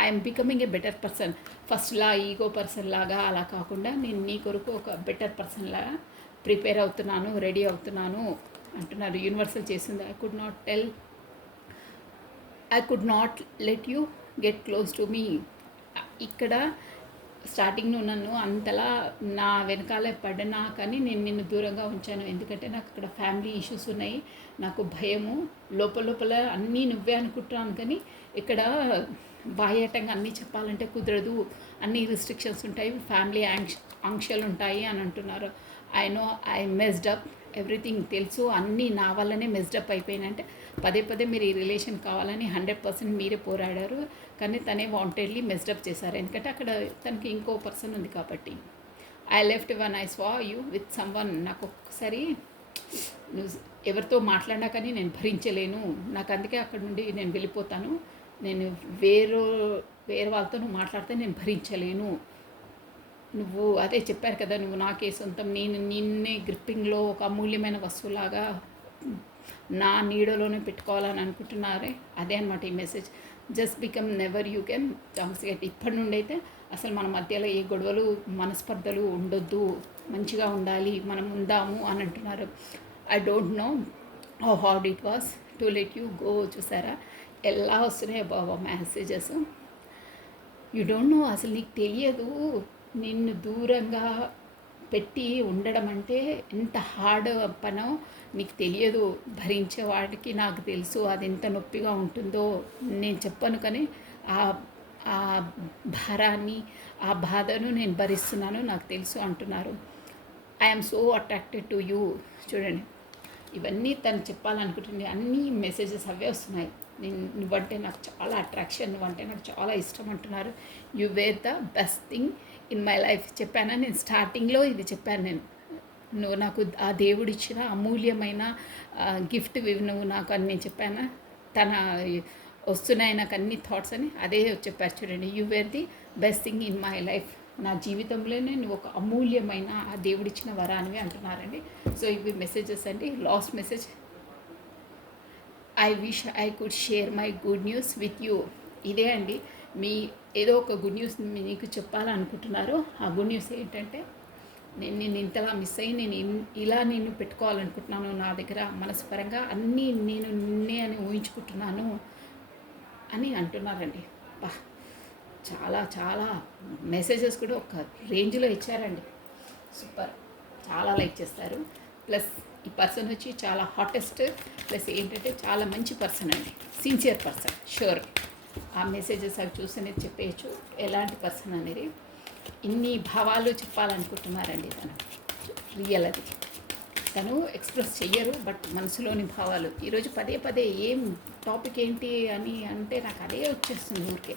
I'm becoming a better person. ఫస్ట్లా ఈగో పర్సన్ లాగా అలా కాకుండా నేను నీ కొరకు ఒక బెటర్ పర్సన్ లాగా ప్రిపేర్ అవుతున్నాను, రెడీ అవుతున్నాను అంటున్నారు. యూనివర్సల్ చేసింది. I could not let you get close to me. ఇక్కడ స్టార్టింగ్ నువ్వు నన్ను అంతలా నా వెనకాలే పడినా కానీ నేను నిన్ను దూరంగా ఉంచాను, ఎందుకంటే నాకు ఇక్కడ ఫ్యామిలీ ఇష్యూస్ ఉన్నాయి, నాకు భయము, లోపల అన్నీ నువ్వే అనుకుంటున్నాను, కానీ ఇక్కడ బాహ్యటంగా అన్నీ చెప్పాలంటే కుదరదు, అన్ని రిస్ట్రిక్షన్స్ ఉంటాయి, ఫ్యామిలీ ఆంక్షలు ఉంటాయి అని అంటున్నారు. I messed up everything. తెలుసు అన్నీ నా వల్లనే మెస్డప్ అయిపోయినంటే పదే మీరు ఈ రిలేషన్ కావాలని 100% మీరే పోరాడారు, కానీ తనే వాంటెడ్లీ మెస్డప్ చేశారు, ఎందుకంటే అక్కడ తనకి ఇంకో పర్సన్ ఉంది కాబట్టి. ఐ లెఫ్ట్ వన్ ఐ స్వా యూ విత్ సమ్ వన్. నాకు ఒక్కసారి నువ్వు ఎవరితో మాట్లాడినా కానీ నేను భరించలేను, నాకు అందుకే అక్కడ నుండి నేను వెళ్ళిపోతాను, నేను వేరే వాళ్ళతో నువ్వు మాట్లాడితే నేను భరించలేను. నువ్వు అదే చెప్పారు కదా, నువ్వు నాకే సొంతం, నేను నిన్నే గ్రిప్పింగ్లో ఒక అమూల్యమైన వస్తువులాగా నా నీడలోనే పెట్టుకోవాలని అనుకుంటున్నారే, అదే అనమాట ఈ message. Just become never you can chance get. ఇప్పటి నుండి అయితే అసలు మన మధ్యలో ఏ గొడవలు మనస్పర్ధలు ఉండొద్దు, మంచిగా ఉండాలి, మనం ఉందాము అని అంటున్నారు. I don't know how hard it was to let you go. చూసారా ఎలా వస్తున్నాయి బాబా మెసేజెస్. యూ డోంట్ నో, అసలు నీకు తెలియదు నిన్ను దూరంగా పెట్టి ఉండడం అంటే ఎంత హార్డ్ పనో నీకు తెలియదు. భరించే వాడికి నాకు తెలుసు అది ఎంత నొప్పిగా ఉంటుందో, నేను చెప్పను, కానీ ఆ భారాన్ని ఆ బాధను నేను భరిస్తున్నాను, నాకు తెలుసు అంటున్నారు. I'm so attracted to you. చూడండి, ఇవన్నీ తను చెప్పాలనుకుంటుంది, అన్ని మెసేజెస్ అవే వస్తున్నాయి. నువ్వంటే నాకు చాలా అట్రాక్షన్, నువ్వంటే నాకు చాలా ఇష్టం అంటున్నారు. You wear the best thing in my life. చెప్పానా నేను స్టార్టింగ్లో ఇది చెప్పాను, నువ్వు నాకు ఆ దేవుడు ఇచ్చిన అమూల్యమైన గిఫ్ట్ నువ్వు నాకు అని నేను చెప్పానా. తన వస్తున్నాయి నాకు అన్ని థాట్స్ అని అదే చెప్పారు చూడండి. You wear the best thing in my life. నా జీవితంలోనే నువ్వు ఒక అమూల్యమైన ఆ దేవుడిచ్చిన వరానివి అంటున్నారండి. సో ఇవి మెసేజెస్ అండి. Last message, I wish I could share my good news with you. ఇదే అండి, మీ ఏదో ఒక గుడ్ న్యూస్ మీకు చెప్పాలనుకుంటున్నారు. ఆ గుడ్ న్యూస్ ఏంటంటే, నేను ఇంతలా మిస్ అయ్యి ఇలా నేను పెట్టుకోవాలనుకుంటున్నాను నా దగ్గర, మనస్పరంగా అన్నీ నేను నిన్నే అని ఊహించుకుంటున్నాను అని అంటున్నారండి. బా, చాలా చాలా మెసేజెస్ కూడా ఒక రేంజ్లో ఇచ్చారండి. సూపర్, చాలా లైక్ చేస్తారు. ప్లస్ ఈ పర్సన్ వచ్చి చాలా హాటెస్ట్, ప్లస్ ఏంటంటే చాలా మంచి పర్సన్ అండి, సిన్సియర్ పర్సన్. షూర్ ఆ మెసేజెస్ అవి చూస్తేనే చెప్పేయచ్చు ఎలాంటి పర్సన్ అనేది. ఇన్ని భావాలు చెప్పాలనుకుంటున్నారండి తను, రియల్ అది. తను ఎక్స్ప్రెస్ చెయ్యరు, బట్ మనసులోని భావాలు ఈరోజు పదే పదే ఏం టాపిక్ ఏంటి అని అంటే నాకు అదే వచ్చేస్తుంది ఊరికే.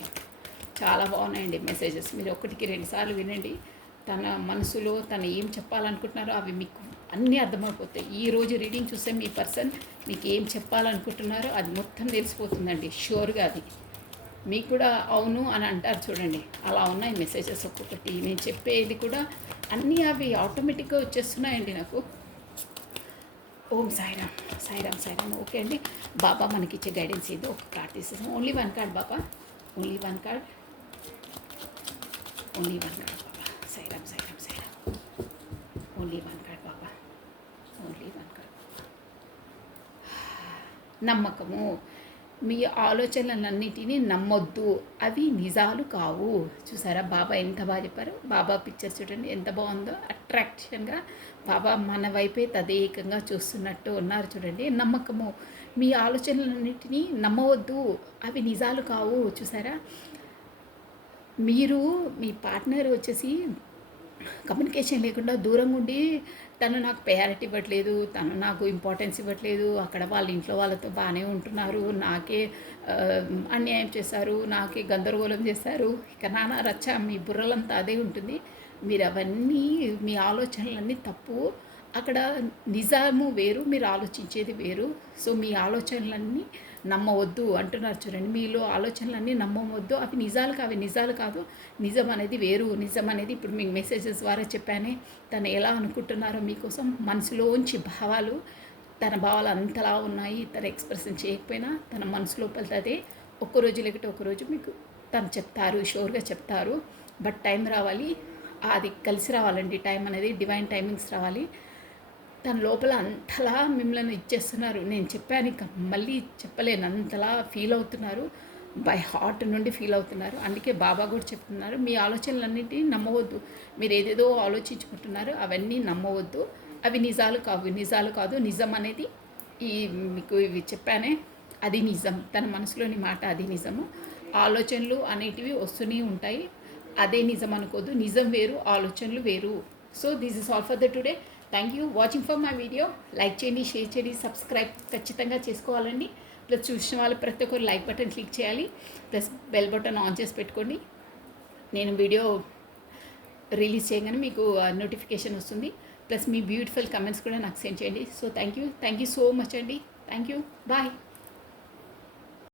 చాలా బాగున్నాయండి మెసేజెస్. మీరు ఒకటికి 2 సార్లు వినండి. తన మనసులో తను ఏం చెప్పాలనుకుంటున్నారో అవి మీకు అన్నీ అర్థమైపోతాయి. ఈరోజు రీడింగ్ చూస్తే మీ పర్సన్ మీకు ఏం చెప్పాలనుకుంటున్నారో అది మొత్తం తెలిసిపోతుందండి, షూర్గా. అది మీకు కూడా అవును అని అంటారు చూడండి, అలా ఉన్నాయి మెసేజెస్ ఒక్కొక్కటి. నేను చెప్పేది కూడా అన్నీ అవి ఆటోమేటిక్గా వచ్చేస్తున్నాయండి నాకు. ఓం సాయిరామ్, సాయిరామ్, సాయిరామ్. ఓకే అండి, బాబా మనకి ఇచ్చే గైడెన్స్ ఇది. ఒక కార్డ్ తీసేసాం. ఓన్లీ 1 కార్డ్ బాబా, ఓన్లీ 1 కార్డ్, ఓన్లీ 1 కార్డ్ బాబా. సాయిరామ్, సాయిరామ్, సాయిరామ్. ఓన్లీ 1 కార్డ్ బాబా, ఓన్లీ 1 కార్డ్. నమ్మకము. మీ ఆలోచనలన్నిటినీ నమ్మొద్దు, అవి నిజాలు కావు. చూసారా బాబా ఎంత బాగా చెప్పారు. బాబా పిక్చర్ చూడండి ఎంత బాగుందో, అట్రాక్షన్గా బాబా మన వైపే తదేకంగా చూస్తున్నట్టు ఉన్నారు చూడండి. నమ్మకము. మీ ఆలోచనలన్నిటినీ నమ్మవద్దు, అవి నిజాలు కావు. చూసారా, మీరు మీ పార్ట్నర్ వచ్చేసి కమ్యూనికేషన్ లేకుండా దూరంగా ఉండి తను నాకు ప్రయారిటీ ఇవ్వట్లేదు, తను నాకు ఇంపార్టెన్స్ ఇవ్వట్లేదు, అక్కడ వాళ్ళ ఇంట్లో వాళ్ళతో బాగానే ఉంటున్నారు, నాకే అన్యాయం చేశారు, నాకే గందరగోళం చేశారు, ఇక నానా రచ్చ, మీ బుర్రలంతా అదే ఉంటుంది. మీరు అవన్నీ మీ ఆలోచనలన్నీ తప్పు. అక్కడ నిజాము వేరు, మీరు ఆలోచించేది వేరు. సో మీ ఆలోచనలన్నీ నమ్మవద్దు అంటున్నారు చూడండి. మీలో ఆలోచనలన్నీ నమ్మవద్దు, అవి నిజాలు కాదు. నిజం అనేది వేరు. నిజం అనేది ఇప్పుడు మీకు మెసేజెస్ ద్వారా చెప్పానే, తను ఎలా అనుకుంటున్నారో మీకోసం మనసులోంచి భావాలు, తన భావాలు అంతలా ఉన్నాయి. తను ఎక్స్ప్రెషన్ చేయకపోయినా తన మనసు లోపల అదే ఒక్కరోజు లేకపోతే ఒకరోజు మీకు తను చెప్తారు, షూర్గా చెప్తారు. బట్ టైం రావాలి, అది కలిసి రావాలండి. టైం అనేది డివైన్ టైమింగ్స్ రావాలి. తన లోపల అంతలా మిమ్మల్ని ఇచ్చేస్తున్నారు. నేను చెప్పాను, ఇక మళ్ళీ చెప్పలేను, అంతలా ఫీల్ అవుతున్నారు, బై హార్ట్ నుండి ఫీల్ అవుతున్నారు. అందుకే బాబా కూడా చెప్తున్నారు, మీ ఆలోచనలన్నింటినీ నమ్మవద్దు. మీరు ఏదేదో ఆలోచించుకుంటున్నారు, అవన్నీ నమ్మవద్దు, అవి నిజాలు కాదు. నిజం అనేది ఈ మీకు ఇవి చెప్పానే, అది నిజం. తన మనసులోని మాట అది నిజము. ఆలోచనలు అనేటివి వస్తూనే ఉంటాయి, అదే నిజం అనుకోదు. నిజం వేరు, ఆలోచనలు వేరు. So this is all for the today. Thank you watching for my video. Like చేయండి, షేర్ చేయండి, సబ్స్క్రైబ్ ఖచ్చితంగా చేసుకోవాలండి. ప్లస్ చూసిన వాళ్ళు ప్రతి ఒక్కరు లైక్ బటన్ క్లిక్ చేయాలి, ప్లస్ బెల్ బటన్ ఆన్ చేసి పెట్టుకోండి. నేను వీడియో రిలీజ్ చేయగానే మీకు నోటిఫికేషన్ వస్తుంది. ప్లస్ మీ బ్యూటిఫుల్ కమెంట్స్ కూడా నాకు సెండ్ చేయండి. So thank you so much అండి. Thank you, bye.